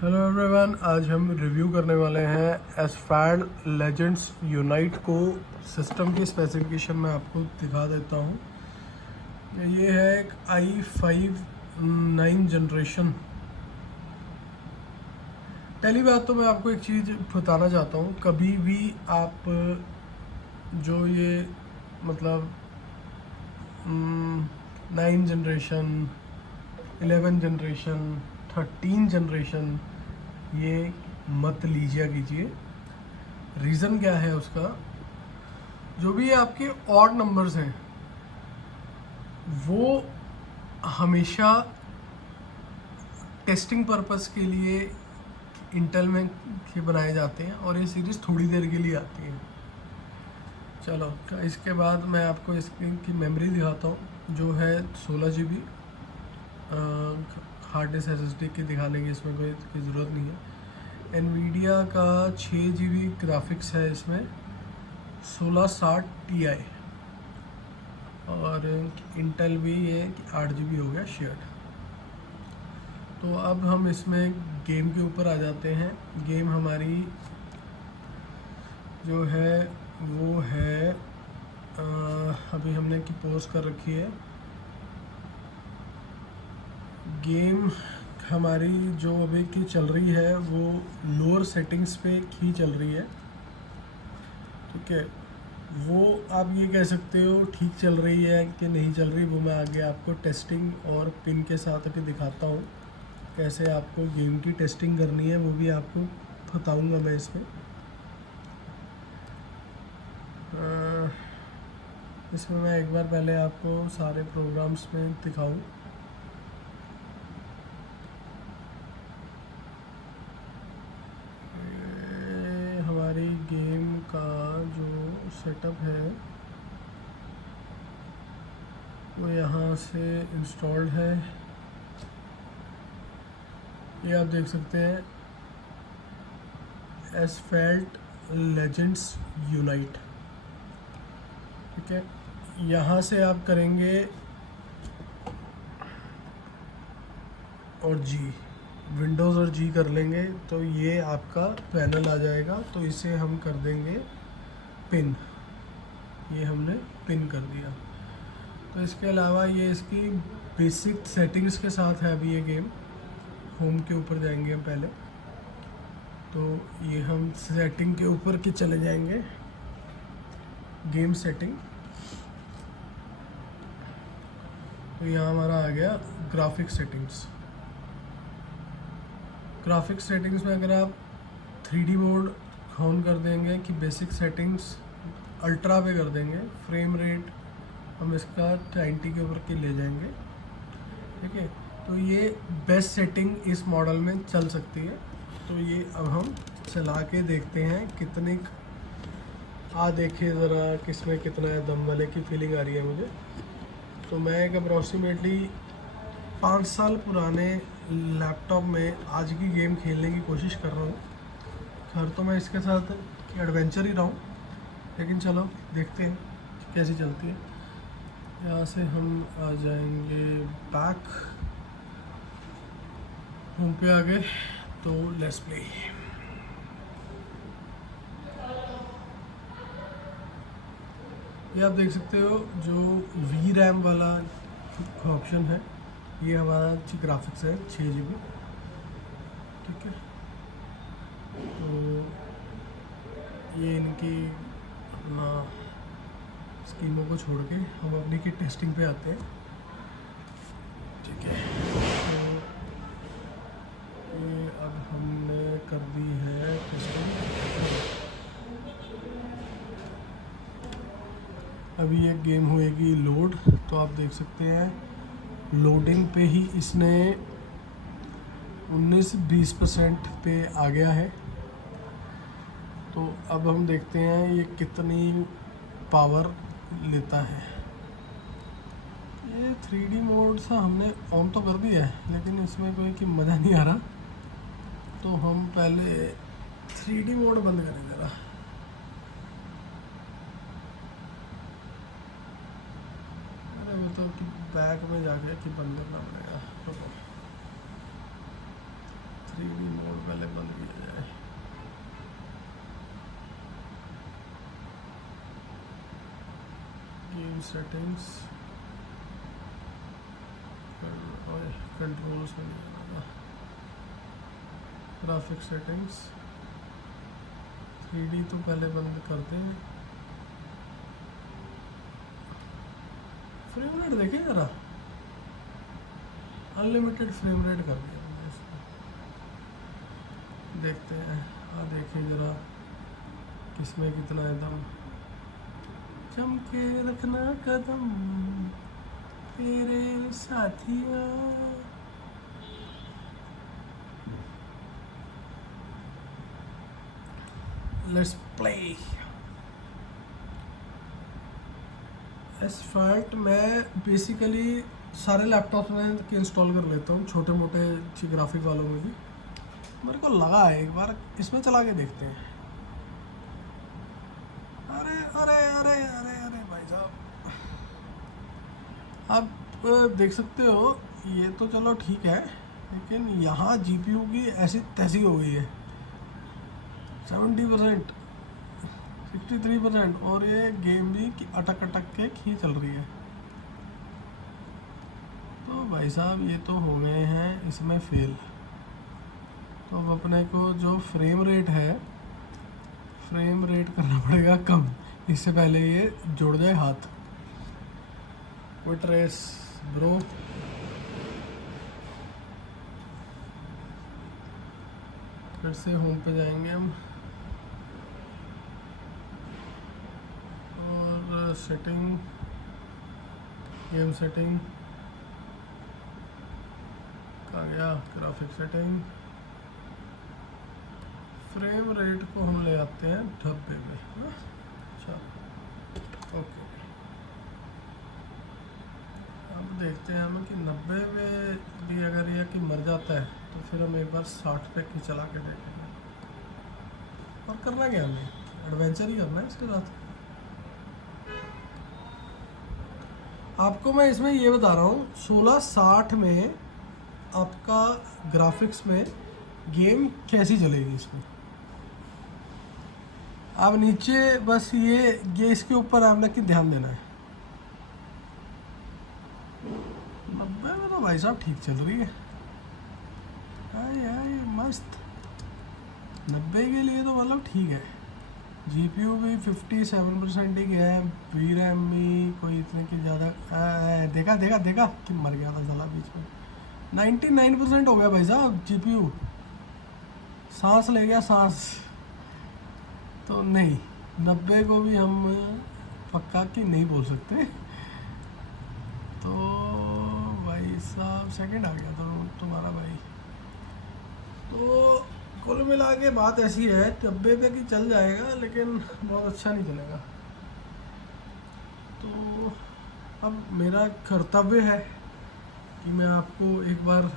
Hello everyone, आज हम review करने वाले हैं एसफैल्ड लेजेंड्स यूनाइट को। सिस्टम की स्पेसिफिकेशन मैं आपको दिखा देता हूँ। ये है एक i5 9 जनरेशन। पहली बात तो मैं आपको एक चीज़ बताना चाहता हूँ, कभी भी आप जो ये मतलब 9 जनरेशन, 11 जनरेशन, 13 जनरेशन ये मत लीजिए कीजिए। रीज़न क्या है उसका, जो भी आपके ऑड नंबर्स हैं वो हमेशा टेस्टिंग पर्पस के लिए इंटेल में के बनाए जाते हैं और ये सीरीज़ थोड़ी देर के लिए आती है। चलो, इसके बाद मैं आपको इसकी मेमोरी दिखाता हूँ जो है 16 GB। हार्ड डिस्क SSD की दिखाने की इसमें कोई ज़रूरत नहीं है। एनवीडिया का 6 GB ग्राफिक्स है इसमें, 1660 Ti, और इंटेल भी ये 8 GB हो गया शेयर्ड। तो अब हम इसमें गेम के ऊपर आ जाते हैं। गेम हमारी जो है वो है अभी हमने की पोस्ट कर रखी है। गेम हमारी जो अभी की चल रही है वो लोअर सेटिंग्स पे ही चल रही है, ठीक है। वो आप ये कह सकते हो ठीक चल रही है कि नहीं चल रही, वो मैं आगे आपको टेस्टिंग और पिन के साथ अभी दिखाता हूँ। कैसे आपको गेम की टेस्टिंग करनी है वो भी आपको बताऊँगा मैं इसमें। इसमें मैं एक बार पहले आपको सारे प्रोग्राम्स में दिखाऊँ। हमारी गेम का जो सेटअप है वो यहाँ से इंस्टॉल्ड है, ये आप देख सकते हैं, एसफैल्ड लेजेंड्स यूनाइट, ठीक है। यहाँ से आप करेंगे और विंडोज़ और जी कर लेंगे तो ये आपका पैनल आ जाएगा। तो इसे हम कर देंगे पिन, ये हमने पिन कर दिया। तो इसके अलावा ये इसकी बेसिक सेटिंग्स के साथ है अभी ये गेम। होम के ऊपर जाएंगे हम पहले, तो ये हम सेटिंग के ऊपर की चले जाएंगे, गेम सेटिंग। तो यहाँ हमारा आ गया ग्राफिक्स सेटिंग्स। ग्राफिक्स सेटिंग्स में अगर आप 3D मोड ऑन कर देंगे कि बेसिक सेटिंग्स अल्ट्रा पे कर देंगे, फ्रेम रेट हम इसका 90 के ऊपर के ले जाएंगे, ठीक है। तो ये बेस्ट सेटिंग इस मॉडल में चल सकती है। तो ये अब हम चला के देखते हैं कितनी देखिए ज़रा किसमें कितना है दम वाले की फीलिंग आ रही है मुझे। तो मैं एक अप्रॉक्सीमेटली 5 साल पुराने लैपटॉप में आज की गेम खेलने की कोशिश कर रहा हूँ। खैर तो मैं इसके साथ एडवेंचर ही रहा हूँ, लेकिन चलो देखते हैं कैसी चलती है। यहाँ से हम आ जाएंगे बैक होम पे आ गए, तो लेट्स प्ले। ये आप देख सकते हो जो VRAM वाला ऑप्शन है, ये हमारा ग्राफिक्स है 6 GB, ठीक है। तो ये इनकी अपना स्कीमों को छोड़ के हम अपनी की टेस्टिंग पे आते हैं, ठीक है। तो ये अब हमने कर दी है टेस्टिंग। अभी ये गेम होएगी लोड, तो आप देख सकते हैं लोडिंग पे ही इसने 19-20% पे आ गया है। तो अब हम देखते हैं ये कितनी पावर लेता है। ये 3D मोड सा हमने ऑन तो कर दिया है, लेकिन इसमें कोई कि मज़ा नहीं आ रहा। तो हम पहले 3D मोड बंद करें ज़रा। अरे वो तो कि बैक में जाके कि बंद करना पड़ेगा। 3D mode game settings, controls में ग्राफिक सेटिंग्स, 3D तो पहले बंद करते हैं। फ्रेम रेट देखें जरा, अनलिमिटेड फ्रेम रेट कर दिया मैंने इसको। देखते हैं, देखिए जरा किसमें कितना है दम। चमके रखना कदम तेरे साथिया। Let's play. एसफाल्ट मैं बेसिकली सारे लैपटॉप में इंस्टॉल कर लेता हूँ, छोटे मोटे ग्राफिक वालों में भी। मेरे को लगा है एक बार इसमें चला के देखते हैं। अरे अरे अरे अरे अरे भाई साहब, आप देख सकते हो ये तो चलो ठीक है, लेकिन यहाँ जीपीयू की ऐसी तैसी हो गई है 70%, 63%, और ये गेम भी अटक अटक के ही चल रही है। तो भाई साहब ये तो हो गए हैं इसमें फेल। तो अब अपने को जो फ्रेम रेट है, फ्रेम रेट करना पड़ेगा कम, इससे पहले ये जुड़ जाए हाथ। Quit race bro. फिर से होम पे जाएंगे हम और सेटिंग, गेम सेटिंग आ गया, ग्राफिक सेटिंग, फ्रेम रेट को हम ले आते हैं 90 में। अच्छा ओके, अब देखते हैं हम कि 90 में भी अगर ये कि मर जाता है तो फिर हम एक बार 60 पे की चला के देखेंगे। और करना क्या हमें, एडवेंचर ही करना है इसके साथ। आपको मैं इसमें ये बता रहा हूँ 1660 में आपका ग्राफिक्स में गेम कैसी चलेगी इसमें। अब नीचे बस ये इसके ऊपर आपने कि ध्यान देना है। 90 में तो भाई साहब ठीक चल रही है, आए आए मस्त। 90 के लिए तो मतलब ठीक है। जीपीयू भी 57% ही गया है, वी रैम भी कोई इतने की ज़्यादा। देखा देखा देखा कि मर गया था साला बीच में। 99% हो गया भाई साहब जीपीयू, सांस ले गया सांस। तो नहीं, 90 को भी हम पक्का कि नहीं बोल सकते। तो भाई साहब सेकंड आ गया तो तुम्हारा भाई। तो कुल मिला के बात ऐसी है, 90 पे की चल जाएगा लेकिन बहुत अच्छा नहीं चलेगा। तो अब मेरा कर्तव्य है कि मैं आपको एक बार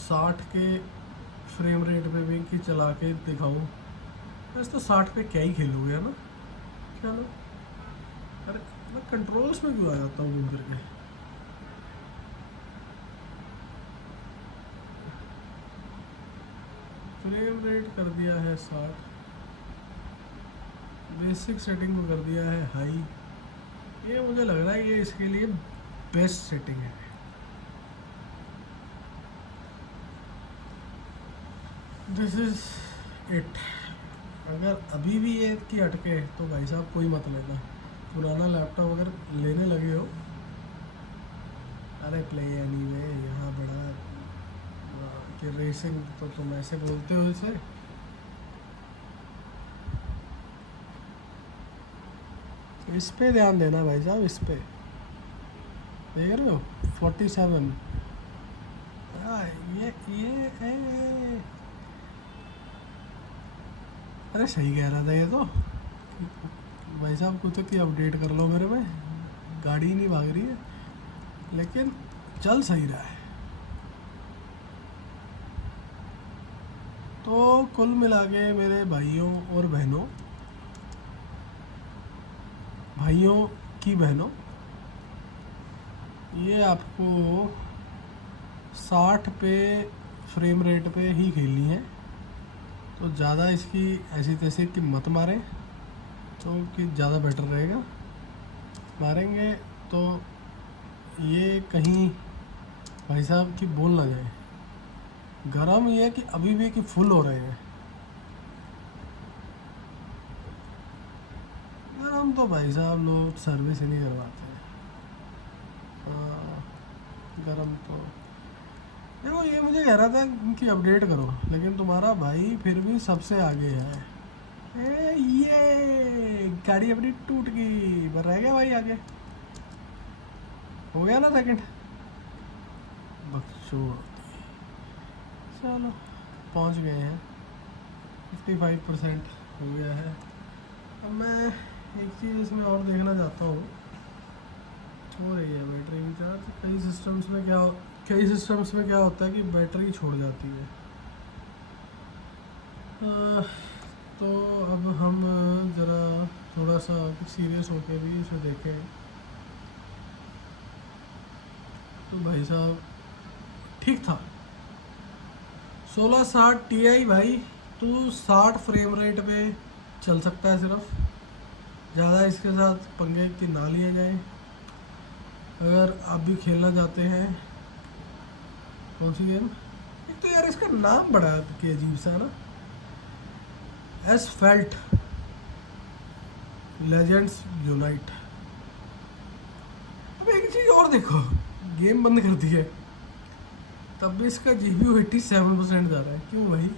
60 के फ्रेम रेट पे भी कि चला के दिखाऊं। बस तो 60 पे क्या ही खेलोगे, है ना। चलो, अरे मैं कंट्रोल्स में क्यों आ जाता हूँ घूम करके। फ्रेम रेट कर दिया है 60, बेसिक सेटिंग को कर दिया है हाई। ये मुझे लग रहा है ये इसके लिए बेस्ट सेटिंग है। This is it. अगर अभी भी ये की अटके तो भाई साहब कोई मत लेना। पुराना लैपटॉप अगर लेने लगे हो, अरे प्ले एनीवे यहाँ बड़ा कि रेसिंग तो तुम ऐसे बोलते हो इसे। इस पे ध्यान देना भाई साहब, इस पे देख रहे हो 47। ये अरे सही कह रहा था ये तो। भाई साहब कुछ तो कि अपडेट कर लो मेरे में, गाड़ी ही नहीं भाग रही है लेकिन चल सही रहा है। तो कुल मिला के मेरे भाइयों और बहनों, भाइयों की बहनों, ये आपको 60 पे फ्रेम रेट पे ही खेलनी है। तो ज़्यादा इसकी ऐसी तैसी की मत मारें। तो कि ज़्यादा बेटर रहेगा। मारेंगे तो ये कहीं भाई साहब की बोल ना जाए। गरम ये है कि अभी भी कि फुल हो रहे हैं। गरम तो भाई साहब लोग सर्विस ही नहीं करवाते हैं। हाँ, गरम तो देखो, ये मुझे कह रहा था कि अपडेट करो, लेकिन तुम्हारा भाई फिर भी सबसे आगे है। ये गाड़ी अपनी टूट गई, पर रह गया भाई आगे। हो गया ना सेकंड, बकचोद। चलो पहुंच गए हैं, 55% हो गया है। अब मैं एक चीज़ इसमें और देखना चाहता हूँ। हो रही है बैटरी रिचार्ज। कई सिस्टम्स में क्या होता है कि बैटरी छोड़ जाती है। तो अब हम ज़रा थोड़ा सा सीरियस होकर भी इसे देखें। तो भाई साहब ठीक था। 1660 Ti भाई, तू 60 फ्रेम रेट पे चल सकता है सिर्फ। ज़्यादा इसके साथ पंगे की ना लिए जाए। अगर आप भी खेलना चाहते हैं, कौन सी गेम? एक तो यार इसका नाम बड़ा कि अजीब सा ना, एसफेल्ट लेजेंड्स यूनाइट। अब एक चीज़ और देखो, गेम बंद कर दी है तब भी इसका GPU 87% जा रहा है। क्यों भाई,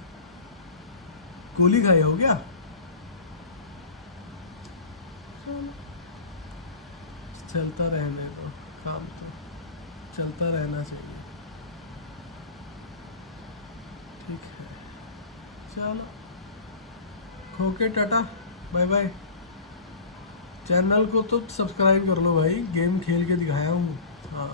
गोली खाया हो गया? चलता रहने दो, काम तो चलता रहना चाहिए। ठीक है, चलो खोके टाटा, बाय बाय। चैनल को तो सब्सक्राइब कर लो भाई, गेम खेल के दिखाया हूँ। हाँ।